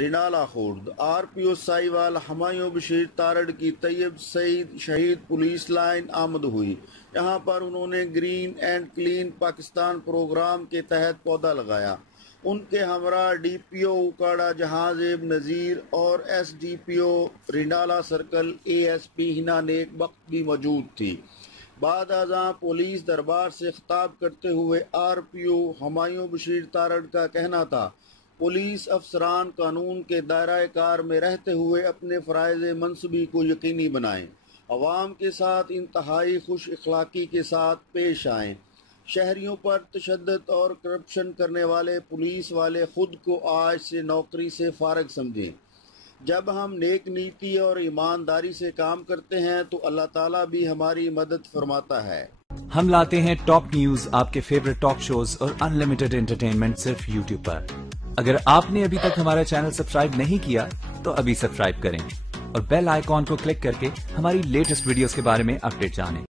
رینالہ خورد RPO Sahiwal Humayun Bashir Tarar کی طیب سعید شہید police line آمد ہوئی۔ یہاں پر انہوں نے green and clean Pakistan programme کے تحت پودا لگایا۔ ان کے ہمراہ DPO اوکاڑا جہانزیب نذیر اور SDPO رینالہ سرکل ASP ہنا نیک بخت بھی موجود تھی۔ بعد ازاں پولیس دربار سے خطاب کرتے ہوئے RPO ہمایوں بشیر تارڑ کا کہنا تھا، پولیس افسران قانون کے دائرہ کار میں رہتے ہوئے اپنے فرائض منصبی کو یقینی بنائیں، عوام کے ساتھ انتہائی خوش اخلاقی کے ساتھ پیش آئیں، شہریوں پر تشدد اور کرپشن کرنے والے پولیس والے خود کو آج سے نوکری سے فارغ سمجھیں۔ جب ہم نیک نیتی اور ایمانداری سے کام کرتے ہیں تو اللہ تعالیٰ بھی ہماری مدد فرماتا ہے۔ ہم لاتے ہیں ٹاپ نیوز، آپ کے فیوریٹ ٹاک شوز اور انلمیٹڈ انٹرٹینمنٹ صرف YouTube پر۔ اگر آپ نے ابھی تک ہمارا چینل سبسکرائب نہیں کیا تو ابھی سبسکرائب کریں اور بیل آئیکن کو کلک کر کے ہماری لیٹسٹ ویڈیوز کے بارے میں اپڈیٹ جانیں۔